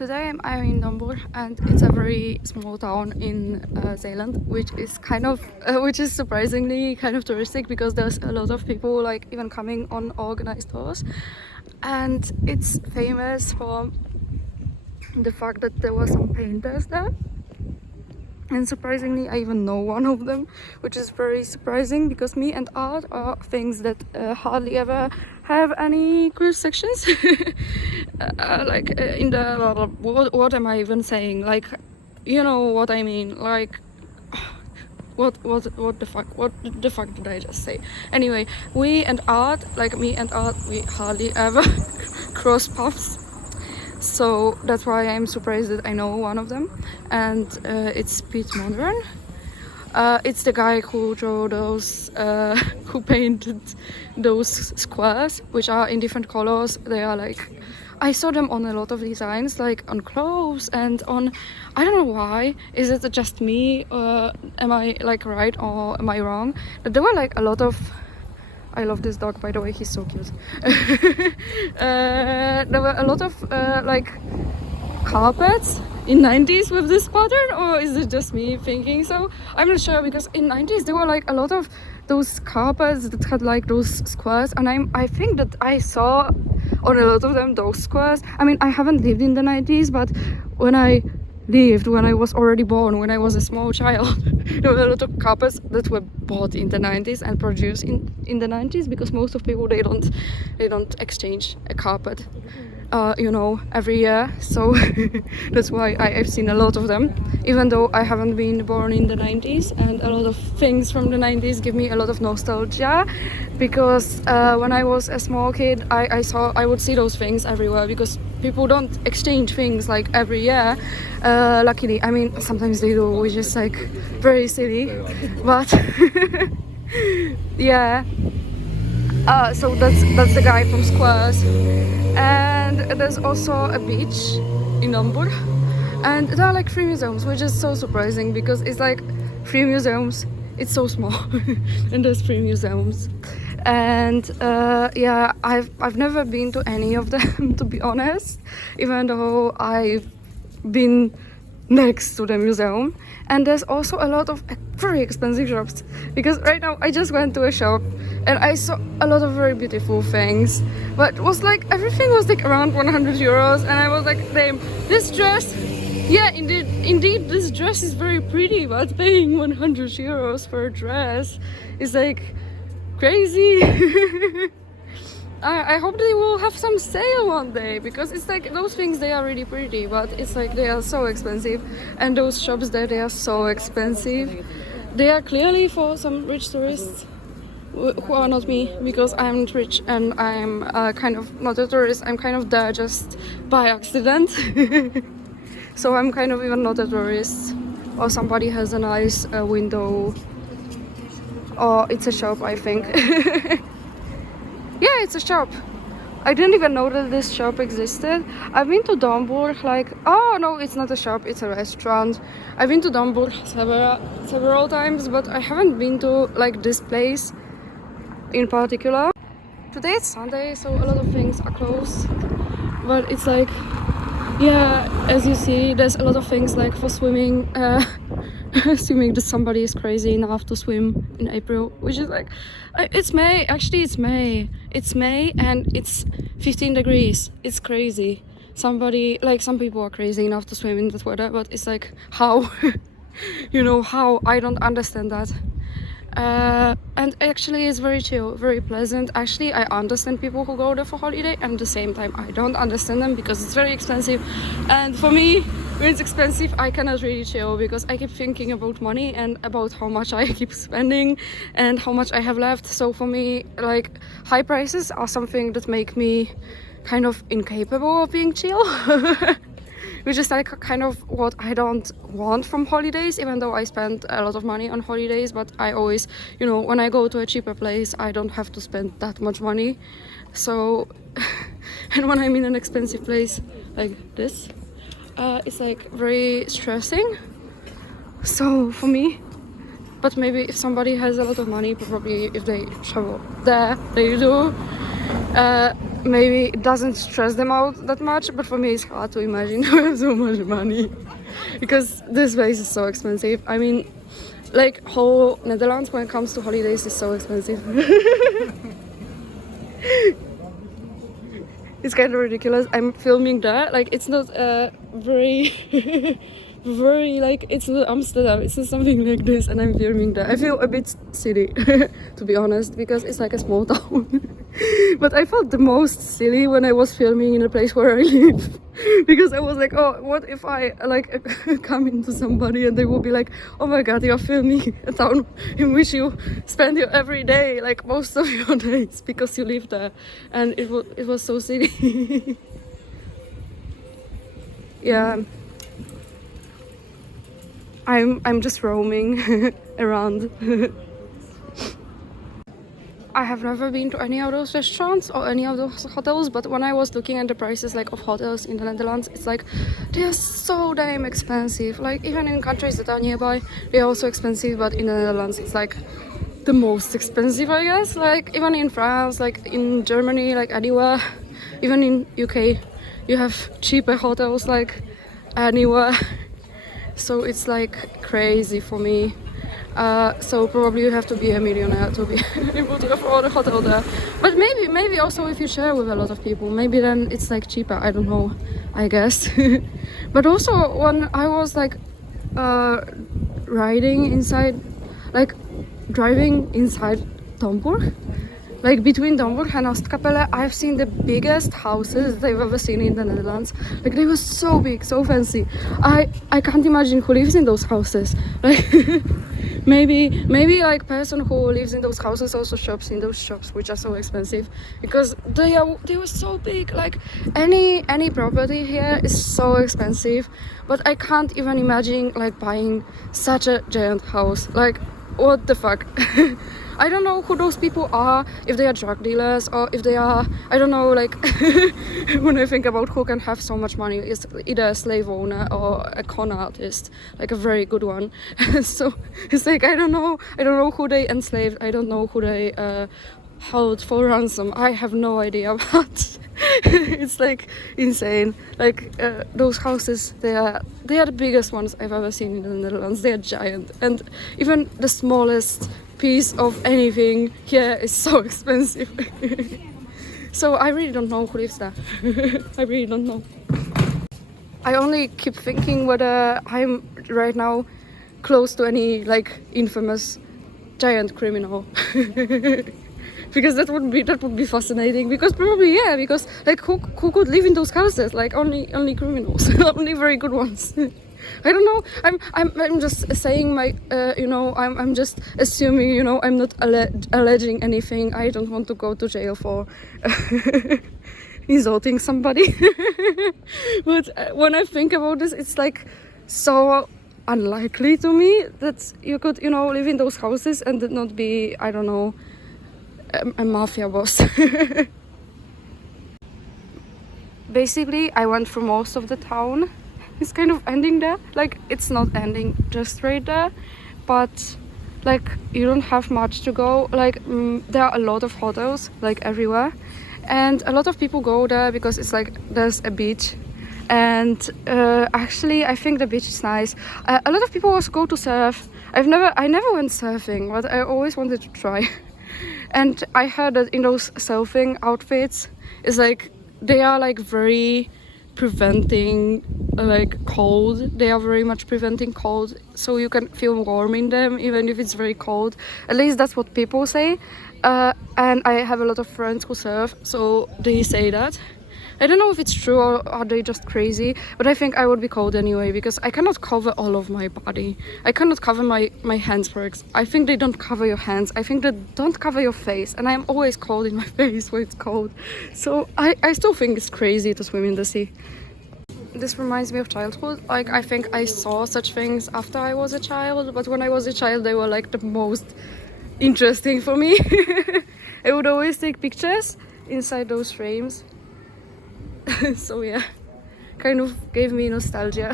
Today I'm in Domburg, and it's a very small town in Zeeland, which is surprisingly kind of touristic because there's a lot of people like even coming on organized tours, and it's famous for the fact that there were some painters there. And surprisingly, I even know one of them, which is very surprising because me and art are things that hardly ever have any cross sections. In the what am I even saying? Like, you know what I mean? Like, what the fuck did I just say? Anyway, me and art, we hardly ever cross paths. So that's why I'm surprised that I know one of them, and it's Pete Modern. It's the guy who drew those, who painted those squares, which are in different colors. They are like, I saw them on a lot of designs, like on clothes and on, I don't know why. Is it just me? Am I like right or am I wrong? But there were like a lot of. I love this dog, by the way, he's so cute. There were a lot of like carpets in 90s with this pattern, or is it just me thinking so? I'm not sure, because in 90s there were like a lot of those carpets that had like those squares, and I think that I saw on a lot of them those squares. I mean, I haven't lived in the 90s, but when I was already born, when I was a small child, there were a lot of carpets that were bought in the 90s and produced in the 90s, because most of people they don't exchange a carpet every year. So that's why I've seen a lot of them, even though I haven't been born in the 90s, and a lot of things from the 90s give me a lot of nostalgia, because when I was a small kid I would see those things everywhere, because people don't exchange things like every year, luckily. I mean, sometimes they do, which is like very silly, but yeah. So that's the guy from Squares. And there's also a beach in Domburg, and there are like 3 museums, which is so surprising because it's like 3 museums, it's so small. And there's 3 museums, and yeah, I've never been to any of them, to be honest, even though I've been next to the museum. And there's also a lot of very expensive shops, because right now I just went to a shop and I saw a lot of very beautiful things, but it was like everything was like around 100 euros, and I was like, damn, this dress, yeah, indeed this dress is very pretty, but paying 100 euros for a dress is like crazy. I hope they will have some sale one day, because it's like those things, they are really pretty, but it's like they are so expensive, and those shops there, they are so expensive. They are clearly for some rich tourists who are not me, because I'm not rich and I'm kind of not a tourist. I'm kind of there just by accident. So I'm kind of even not a tourist, or somebody has a nice window, or it's a shop, I think. Yeah, it's a shop. I didn't even know that this shop existed. I've been to Domburg, like, oh no, it's not a shop, it's a restaurant. I've been to Domburg several times, but I haven't been to like this place in particular. Today it's Sunday, so a lot of things are closed, but it's like, yeah, as you see, there's a lot of things like for swimming. Assuming that somebody is crazy enough to swim in April, which is like, it's May, actually it's May, and it's 15 degrees, it's crazy. Some people are crazy enough to swim in that weather, but it's like, how? How? I don't understand that. And actually it's very chill, very pleasant. Actually, I understand people who go there for holiday, and at the same time I don't understand them because it's very expensive. And for me, when it's expensive, I cannot really chill, because I keep thinking about money and about how much I keep spending and how much I have left. So for me, like, high prices are something that make me kind of incapable of being chill. Which is like kind of what I don't want from holidays, even though I spend a lot of money on holidays. But I always, when I go to a cheaper place, I don't have to spend that much money. So, and when I'm in an expensive place like this, it's like very stressing. So for me, but maybe if somebody has a lot of money, probably if they travel there, they do. maybe it doesn't stress them out that much, but for me it's hard to imagine to have so much money because this place is so expensive. I mean, like whole Netherlands when it comes to holidays is so expensive. It's kind of ridiculous. I'm filming there. Like it's not very very like it's not Amsterdam, it's not something like this, and I'm filming there. I feel a bit silly to be honest, because it's like a small town. But I felt the most silly when I was filming in a place where I live, because I was like, oh, what if I like come into somebody and they will be like, oh my god, you're filming a town in which you spend your every day, like most of your days, because you live there. And it was so silly. Yeah, I'm just roaming around. I have never been to any of those restaurants or any of those hotels, but when I was looking at the prices like of hotels in the Netherlands, it's like they are so damn expensive. Like even in countries that are nearby, they are also expensive, but in the Netherlands it's like the most expensive, I guess. Like even in France, like in Germany, like anywhere, even in UK, you have cheaper hotels like anywhere. So it's like crazy for me. So probably you have to be a millionaire to be able to afford a hotel there. But maybe also if you share with a lot of people, maybe then it's like cheaper. I don't know, I guess. But also when I was like riding inside, like driving inside Domburg, like between Domburg and Oostkapelle, I've seen the biggest houses I've ever seen in the Netherlands. Like they were so big, so fancy. I can't imagine who lives in those houses. Like maybe like person who lives in those houses also shops in those shops which are so expensive, because they were so big. Like any property here is so expensive, but I can't even imagine like buying such a giant house. Like what the fuck. I don't know who those people are, if they are drug dealers or if they are, I don't know, like when I think about who can have so much money, it's either a slave owner or a con artist, like a very good one. So it's like I don't know who they enslaved, I don't know who they held for ransom. I have no idea, but it's like insane. Like those houses, they are the biggest ones I've ever seen in the Netherlands. They are giant, and even the smallest piece of anything here is so expensive. So I really don't know who lives there. I really don't know. I only keep thinking whether I'm right now close to any like infamous giant criminal. Because that would be fascinating. Because probably yeah. Because like who could live in those houses? Like only criminals, only very good ones. I don't know. I'm just saying my I'm just assuming, I'm not alleging anything. I don't want to go to jail for insulting somebody. But when I think about this, it's like so unlikely to me that you could live in those houses and not be, I don't know, a mafia boss. Basically I went through most of the town. It's kind of ending there. Like it's not ending just right there, but like you don't have much to go. Like there are a lot of hotels like everywhere, and a lot of people go there because it's like there's a beach. And actually I think the beach is nice. A lot of people also go to surf. I never went surfing, but I always wanted to try. And I heard that in those surfing outfits, it's like they are like very preventing like cold. They are very much preventing cold, so you can feel warm in them even if it's very cold. At least that's what people say. And I have a lot of friends who surf, so they say that. I don't know if it's true or are they just crazy, but I think I would be cold anyway because I cannot cover all of my body. I cannot cover my hands, for example. I think they don't cover your hands. I think they don't cover your face, and I'm always cold in my face when it's cold. So I still think it's crazy to swim in the sea. This reminds me of childhood. Like I think I saw such things after I was a child, but when I was a child they were like the most interesting for me. I would always take pictures inside those frames. So yeah, kind of gave me nostalgia.